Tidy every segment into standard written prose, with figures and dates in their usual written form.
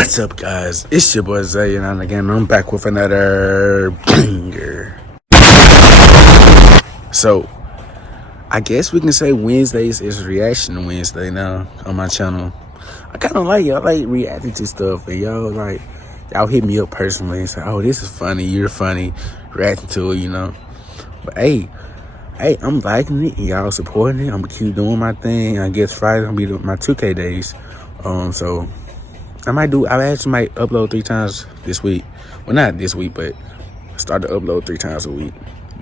What's up, guys? It's your boy Zay, and again, I'm back with another banger. So, I guess we can say Wednesdays is Reaction Wednesday now on my channel. I kind of like it. I like reacting to stuff, and y'all hit me up personally and say, "Oh, this is funny. You're funny." Reacting to it. But hey, I'm liking it. Y'all supporting it. I'm gonna keep doing my thing. I guess Friday gonna be my 2K days. So. I actually might upload 3 times this week. Well, not this week, but start to upload 3 times a week.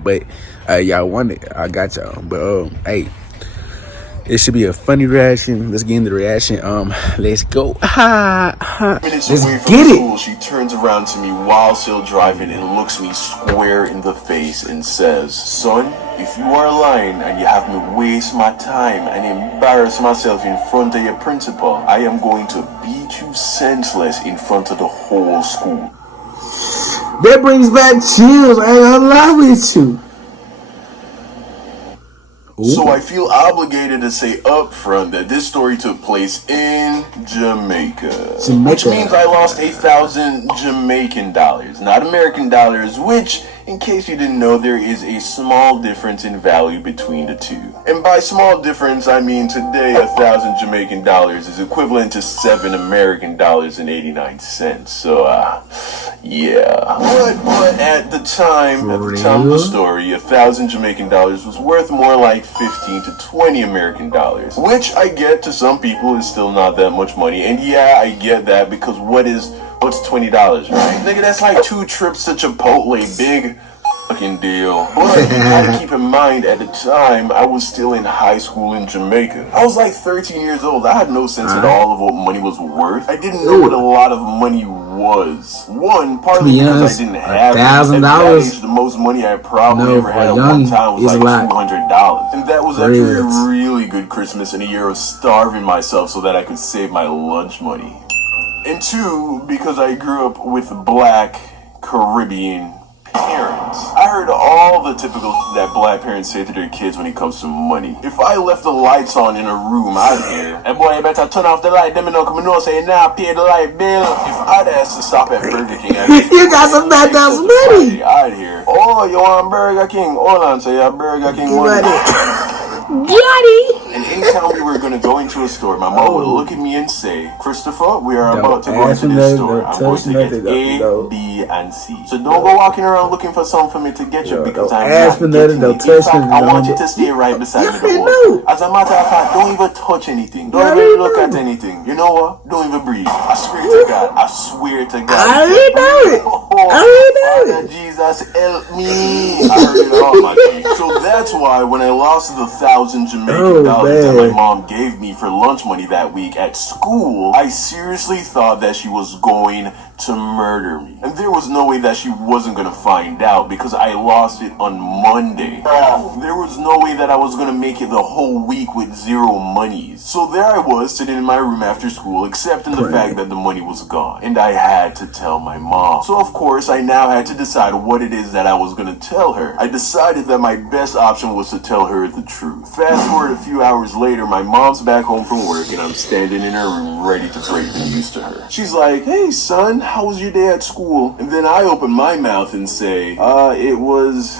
But y'all want it, I got y'all. But hey, it should be a funny reaction. Let's get into the reaction. Let's go. Minutes away from school, she turns around to me while still driving and looks me square in the face and says, "Son, if you are lying and you have me waste my time and embarrass myself in front of your principal, I am going to beat you senseless in front of the whole school." That brings back chills. I ain't gonna lie with you. So I feel obligated to say up front that this story took place in Jamaica. Which means I lost 1,000 Jamaican dollars, not American dollars, which, in case you didn't know, there is a small difference in value between the two. And by small difference, I mean today 1,000 Jamaican dollars is equivalent to 7 American dollars and 89 cents. So, yeah. But at the time of the story, 1,000 Jamaican dollars was worth more like 15 to 20 American dollars, which I get to some people is still not that much money. And yeah, I get that, because what's $20, right? Nigga, that's like 2 trips to Chipotle, big fucking deal. But you gotta keep in mind, at the time, I was still in high school in Jamaica. I was like 13 years old. I had no sense at all of what money was worth. I didn't know what a lot of money was. Partly because I didn't have $1,000. The most money I probably ever had at one time was like $200. And that was after a really good Christmas and a year of starving myself so that I could save my lunch money. And 2, because I grew up with Black Caribbean parents. I heard all the typical that Black parents say to their kids when it comes to money. If I left the lights on in a room, I'd hear, "Hey boy, you better turn off the light. Them no come no say now pay the light bill." If I'd asked to stop at Burger King, you got some bad money. I'd hear, "Oh, you want Burger King? Hold on, say you Burger King money." And anytime we were going to go into a store, my mom would look at me and say, "Christopher, we are about to go into this store. I'm going to get A, B, and C. So don't go walking around looking for something for me to get you, because I'm not getting it. In fact, I want you to stay right beside me the whole time. As a matter of fact, don't even touch anything. Don't even look at anything. You know what? Don't even breathe. I swear to God. I swear to God. I already know it. Father Jesus, help me." I heard it all, my G. So that's why when I lost the 1,000 Jamaican dollars that my mom gave me for lunch money that week at school, I seriously thought that she was going to murder me. And there was no way that she wasn't going to find out, because I lost it on Monday. There was no way that I was going to make it the whole week with 0 monies. So there I was, sitting in my room after school, accepting the fact that the money was gone. And I had to tell my mom. So of course, I now had to decide what it is that I was going to tell her. I decided that my best option was to tell her the truth. Fast forward a few hours later, my mom's back home from work, and I'm standing in her room ready to break the news to her. She's like, "Hey son, how was your day at school?" And then I open my mouth and say, it was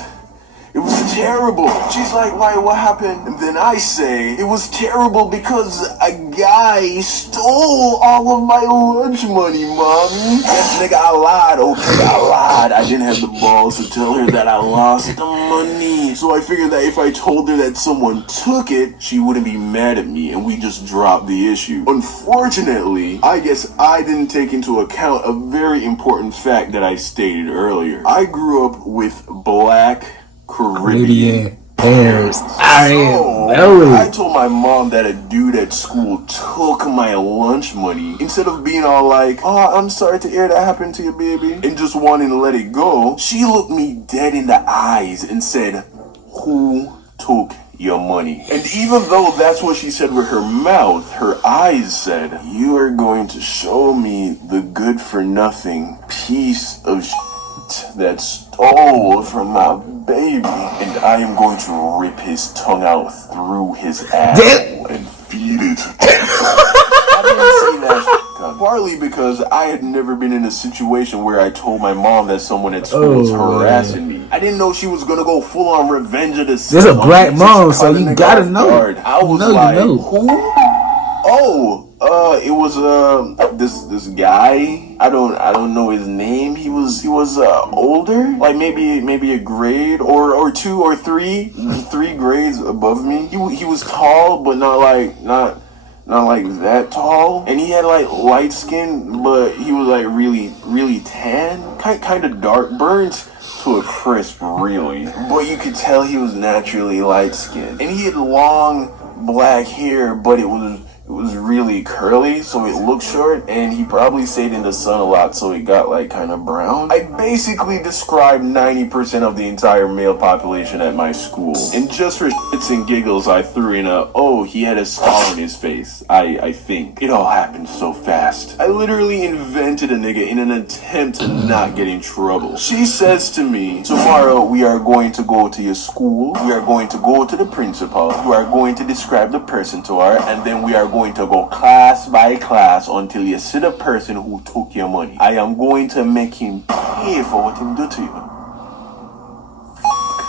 terrible." She's like, "Why, what happened?" And then I say, "It was terrible because a guy stole all of my lunch money, mommy." Yes, nigga, I lied, okay, I lied. I didn't have the balls to tell her that I lost the money. So I figured that if I told her that someone took it, she wouldn't be mad at me, and we just dropped the issue. Unfortunately, I guess I didn't take into account a very important fact that I stated earlier. I grew up with Black Caribbean parents. I told my mom that a dude at school took my lunch money. Instead of being all like, "Oh, I'm sorry to hear that happened to you, baby," and just wanting to let it go, she looked me dead in the eyes and said, "Who took your money?" And even though that's what she said with her mouth, her eyes said, "You are going to show me the good-for-nothing piece of that stole from my baby, and I am going to rip his tongue out through his asshole and feed it." I didn't say that. partly because I had never been in a situation where I told my mom that someone at school was harassing me. I didn't know she was gonna go full on Revenge of the Sith. There's a black mom, so you gotta know. I was like, who? Oh, it was this guy. I don't know his name. He was older, like maybe a grade or two or three grades above me. He was tall, but not like that tall, and he had like light skin, but he was like really tan, kind of dark, burnt to a crisp, really. But you could tell he was naturally light skinned, and he had long black hair, but it was really curly, so it looked short, and he probably stayed in the sun a lot, so it got like kind of brown. I basically described 90% of the entire male population at my school, and just for shits and giggles, I threw in he had a scar on his face. I think it all happened so fast. I literally invented a nigga in an attempt to not get in trouble. She says to me, tomorrow we are going to go to your school, we are going to go to the principal, you are going to describe the person to her, and then we are going to go class by class until you see the person who took your money. I am going to make him pay for what he did to you.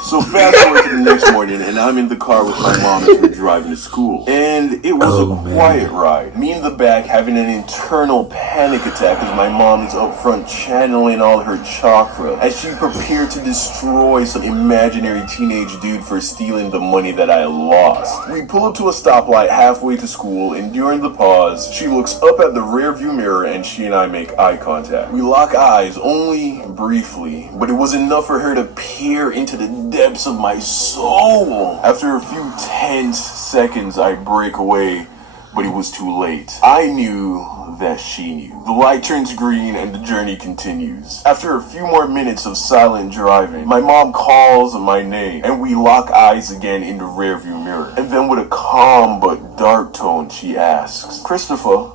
So fast forward to the next morning, and I'm in the car with my mom as we're driving to school. And it was a quiet ride. Me in the back having an internal panic attack as my mom is up front channeling all her chakra as she prepared to destroy some imaginary teenage dude for stealing the money that I lost. We pull up to a stoplight halfway to school, and during the pause, she looks up at the rearview mirror and she and I make eye contact. We lock eyes only briefly, but it was enough for her to peer into the depths of my soul. After a few tense seconds, I break away, but it was too late. I knew that she knew. The light turns green and the journey continues. After a few more minutes of silent driving, my mom calls my name, and we lock eyes again in the rearview mirror. And then with a calm but dark tone, she asks, "Christopher,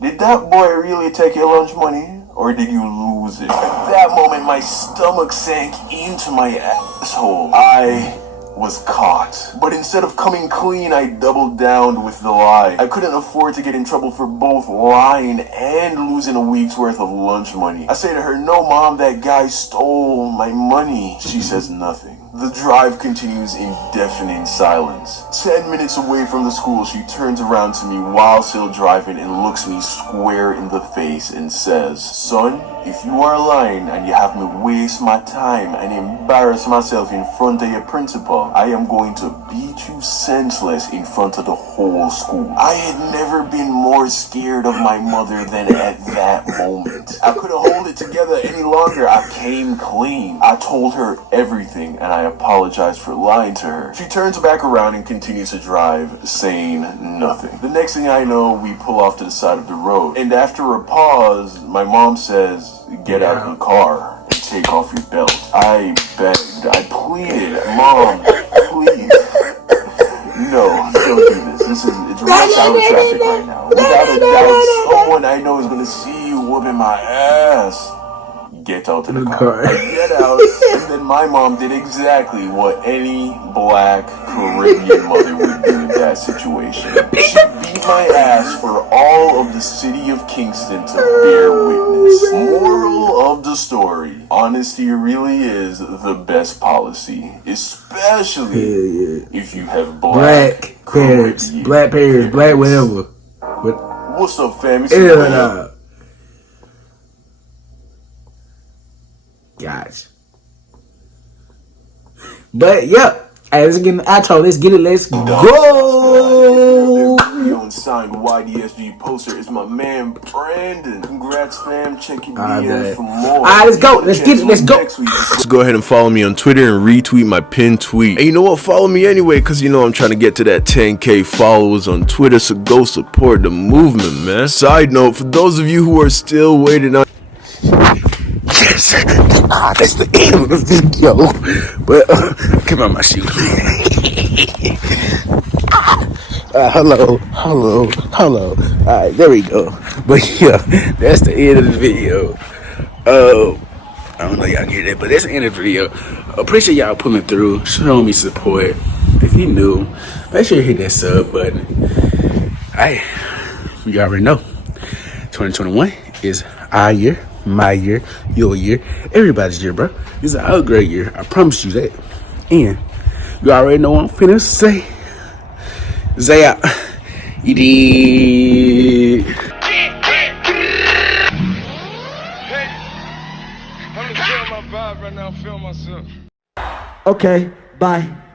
did that boy really take your lunch money? Or did you lose it?" At that moment, my stomach sank into my asshole. I was caught. But instead of coming clean, I doubled down with the lie. I couldn't afford to get in trouble for both lying and losing a week's worth of lunch money. I say to her, "No, Mom, that guy stole my money." She says nothing. The drive continues in deafening silence. 10 minutes away from the school, she turns around to me while still driving and looks me square in the face and says, "Son, if you are lying and you have me waste my time and embarrass myself in front of your principal, I am going to beat you senseless in front of the whole school." I had never been more scared of my mother than at that moment. I couldn't hold it together any longer. I came clean. I told her everything, and I apologized for lying to her. She turns back around and continues to drive, saying nothing. The next thing I know, we pull off to the side of the road, and after a pause, my mom says, "Get out of the car and take off your belt." I begged, I pleaded, "Mom, please. No, don't do this. It's rush hour traffic right now. Without a doubt, someone I know is gonna see you whooping my ass. Get out of the car." I get out, and then my mom did exactly what any black Caribbean mother would do in that situation. She beat my ass for all of the city of Kingston to bear witness. Moral of the story: honesty really is the best policy, especially if you have black parents, black whatever. What's up, fam? Guys. But yep, let's get an outro. Let's get it. Let's go. Signed YDSG poster is my man Brandon. Congrats, fam. Check your DMs for more. Alright, let's go. Let's get it. Let's go. Let's go ahead and follow me on Twitter and retweet my pinned tweet. And you know what? Follow me anyway, because you know I'm trying to get to that 10K followers on Twitter. So go support the movement, man. Side note, for those of you who are still waiting on. That's the end of the video. But come on, my shoe. Hello. Alright, there we go. But yeah, that's the end of the video. I don't know y'all get that, but that's the end of the video. Appreciate y'all pulling through, showing me support. If you new, make sure you hit that sub button. You already know. 2021 is our year, my year, your year, everybody's year, bro. This is our great year. I promise you that. And you already know what I'm finna say. Zay Out You Diiiggg. Hey, I'm just feeling my vibe right now, feeling myself. Okay, bye.